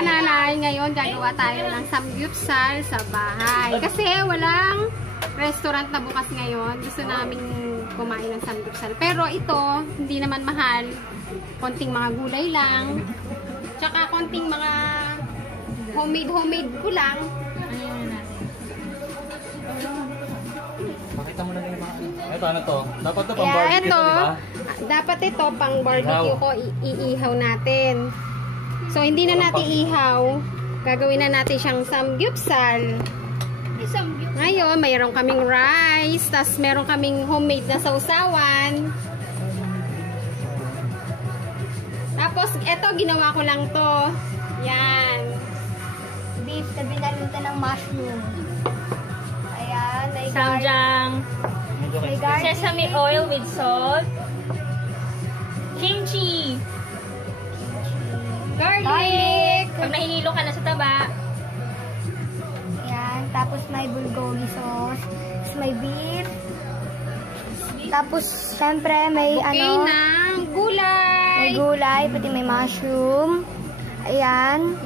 kananay, ngayon gagawa tayo ng samgyupsal sa bahay. Kasi walang restaurant na bukas ngayon. Gusto namin kumain ng samgyupsal. Pero ito, hindi naman mahal. Konting mga gulay lang. Tsaka konting mga homemade ko lang. Pakita mo na yung mga... Ito, ano to? Dapat to pang barbecue ito, to, diba? Dapat ito pang barbecue ko, iihaw natin. So, hindi na natin ihaw. Gagawin na natin siyang samgyupsal. Ngayon, mayroon kaming rice, tas meron kaming homemade na sausawan. Tapos, ito, ginawa ko lang to. Yan. Beef, sabi natin ng mushroom. Ayan, may Samjang. garlic. Sesame oil with salt. Kimchi. Garlic. Pag nahihilo ka na sa taba. Ayan, tapos may bulgogi sauce. Tapos may beef. Tapos, syempre, may Okay ano, ng gulay. may gulay, pati may mushroom. Ayan.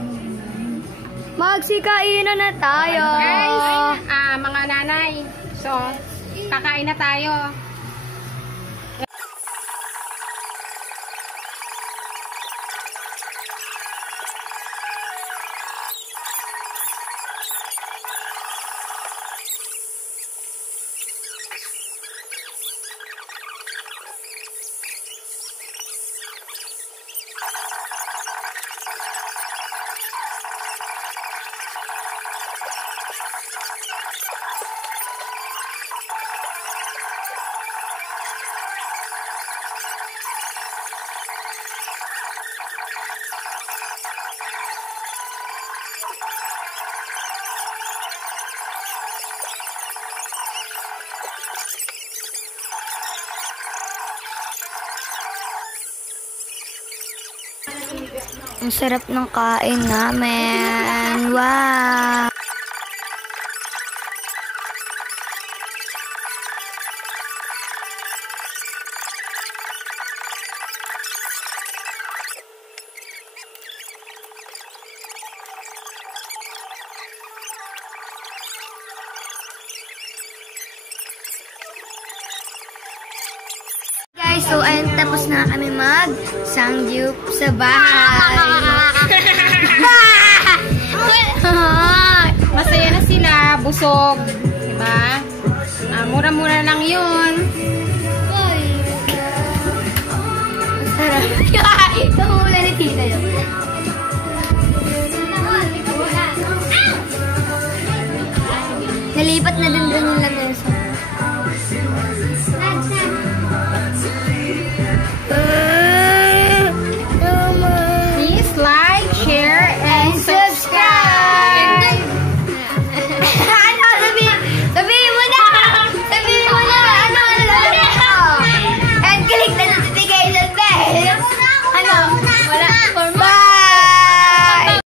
Magsikainan na tayo. Guys, mga nanay. So, kakain na tayo. Ang sarap ng kain namin. Wow! Guys, so ayun, tapos na kami mag-samgyup sa bahay. Masaya na sila, busog. Diba? Mura-mura lang yun. Sarap. Tumula ni tita yun. Nalipat na din doon yung